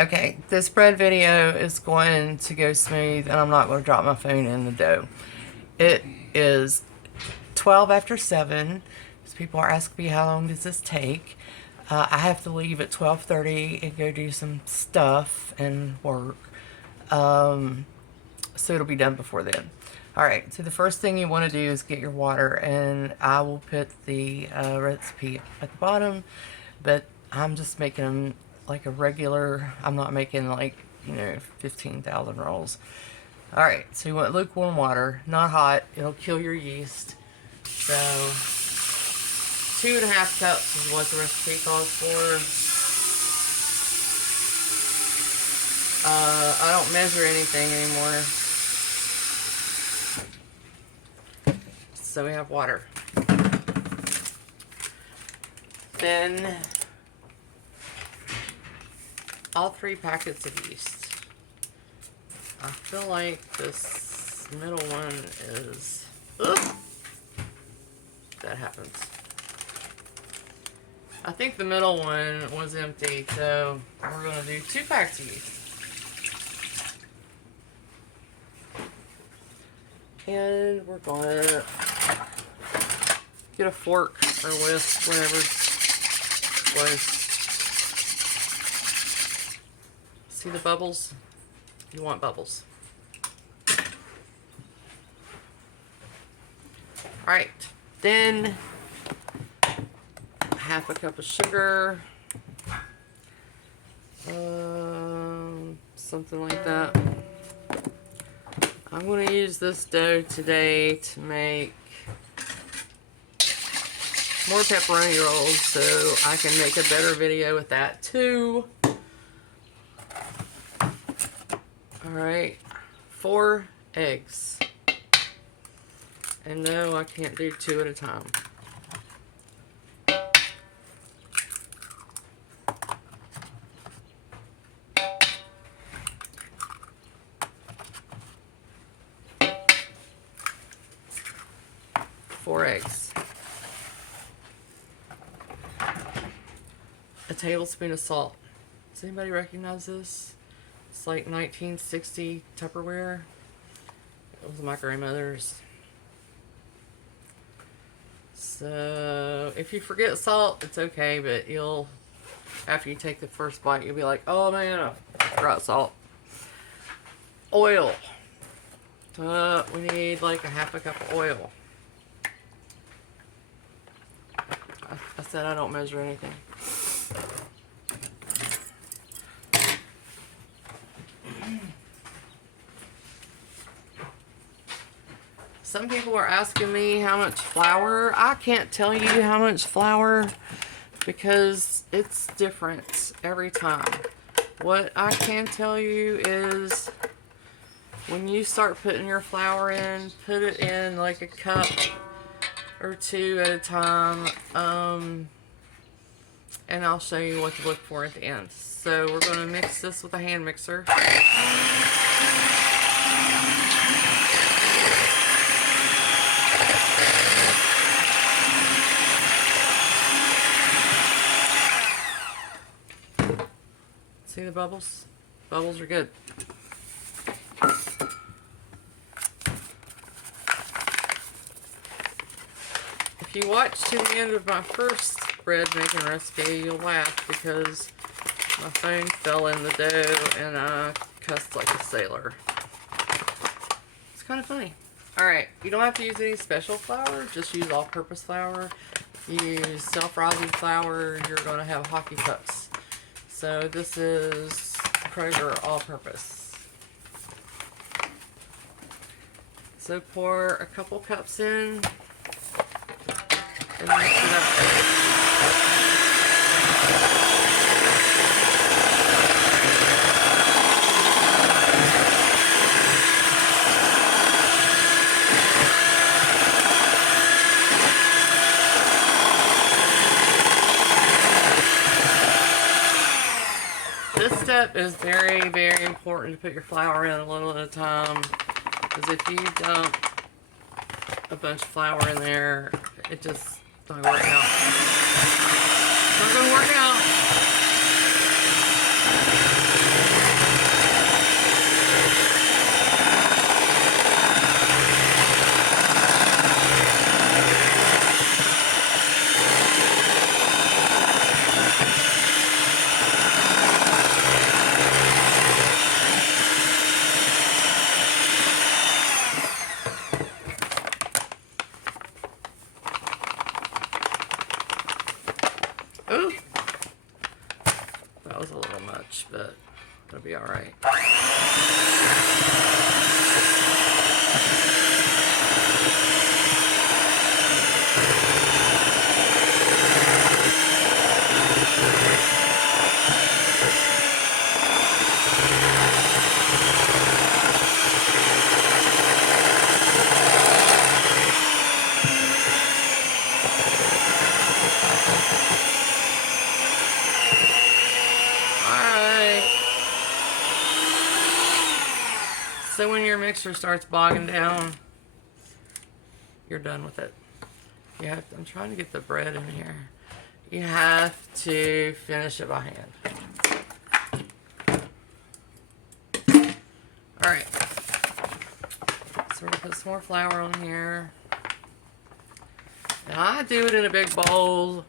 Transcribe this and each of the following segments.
Okay, this bread video is going to go smooth and I'm not going to drop my phone in the dough. It is 12 after 7. So people are asking me how long does this take. I have to leave at 12:30 and go do some stuff and work. So it'll be done before then. Alright, so the first thing you want to do is get your water, and I will put the recipe at the bottom, but I'm just making them like a regular, I'm not making like, 15,000 rolls. Alright, so you want lukewarm water, not hot, it'll kill your yeast. So 2.5 cups is what the recipe calls for. I don't measure anything anymore. So we have water. Then all 3 packets of yeast. I feel like this middle one is, that happens. I think the middle one was empty, so we're going to do 2 packs of yeast. And we're going to get a fork or whisk, whatever. See the bubbles? You want bubbles. Alright, then 1/2 cup of sugar. Something like that. I'm going to use this dough today to make more pepperoni rolls, so I can make a better video with that too. Alright, 4 eggs. And no, I can't do 2 at a time. Four eggs. A tablespoon of salt. Does anybody recognize this? It's like 1960 Tupperware. It was my grandmother's. So if you forget salt, it's okay, but after you take the first bite, you'll be like, oh man, I forgot salt. Oil. We need like 1/2 cup of oil. I said I don't measure anything. Some people are asking me how much flour. I can't tell you how much flour because it's different every time. What I can tell you is when you start putting your flour in, put it in like a cup or 2 at a time, and I'll show you what to look for at the end. So we're going to mix this with a hand mixer. See the bubbles? Bubbles are good. If you watch to the end of my first bread making recipe, you'll laugh because my phone fell in the dough and I cussed like a sailor. It's kind of funny. Alright, you don't have to use any special flour, just use all-purpose flour. If you use self-rising flour, you're going to have hockey pucks. So this is Kroger all-purpose. So pour a couple cups in and mix it up. This step is very, very important to put your flour in a little at a time, because if you dump a bunch of flour in there, it just not gonna work out. It's not gonna work out. That was a little much, but it'll be all right. So when your mixture starts bogging down, you're done with it. You have to, I'm trying to get the bread in here. You have to finish it by hand. Alright. So we're going to put some more flour on here. And I do it in a big bowl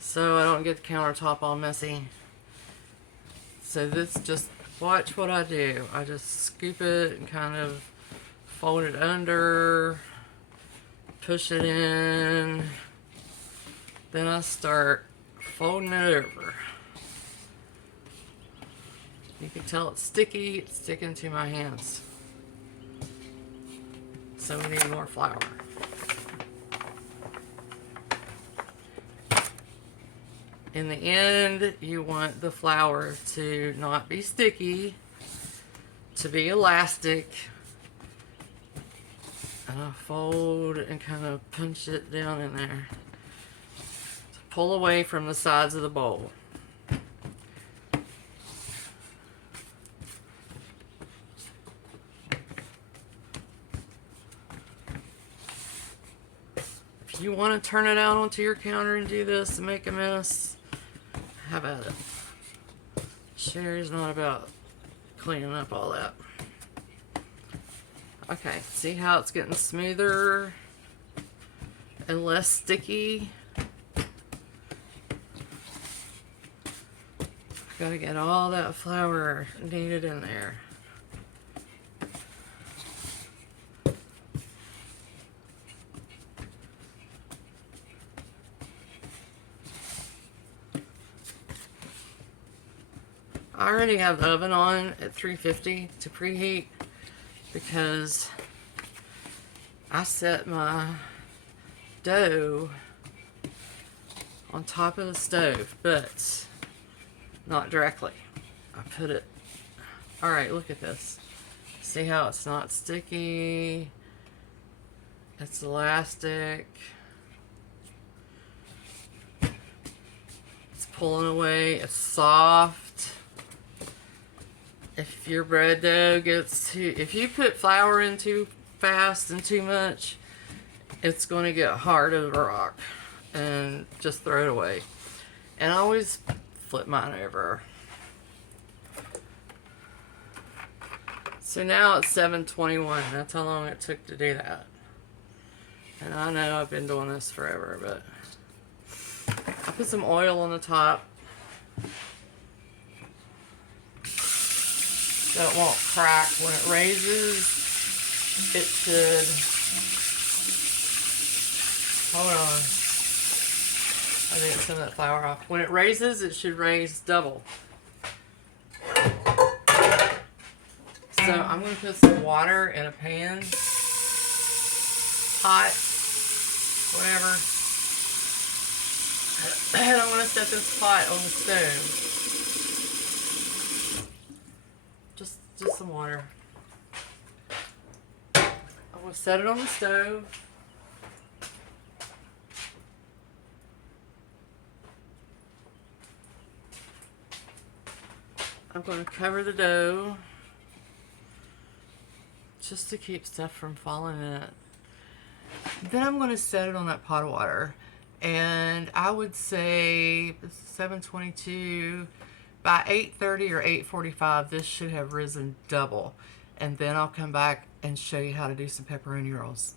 so I don't get the countertop all messy. So this just, watch what I do. I just scoop it and kind of fold it under, push it in, then I start folding it over. You can tell it's sticky, it's sticking to my hands. So we need more flour. In the end, you want the flour to not be sticky, to be elastic. And I fold and kind of punch it down in there. To pull away from the sides of the bowl. If you want to turn it out onto your counter and do this and make a mess, have at it. Sherry's not about cleaning up all that. Okay, see how it's getting smoother and less sticky? Gotta get all that flour kneaded in there. I already have the oven on at 350 to preheat because I set my dough on top of the stove, but not directly. I put it, alright, look at this. See how it's not sticky? It's elastic. It's pulling away, it's soft. If your bread dough gets too, if you put flour in too fast and too much, it's going to get hard as a rock and just throw it away. And I always flip mine over. So now it's 7:21. That's how long it took to do that. And I know I've been doing this forever, but I put some oil on the top so it won't crack. When it raises, it should, hold on, I think some of that flour off. When it raises, it should raise double. So I'm going to put some water in a pan, hot, whatever, and I'm going to set this pot on the stove. Just some water. I'm going to set it on the stove. I'm going to cover the dough just to keep stuff from falling in it. Then I'm going to set it on that pot of water. And I would say 7:22. By 8:30 or 8:45, this should have risen double. And then I'll come back and show you how to do some pepperoni rolls.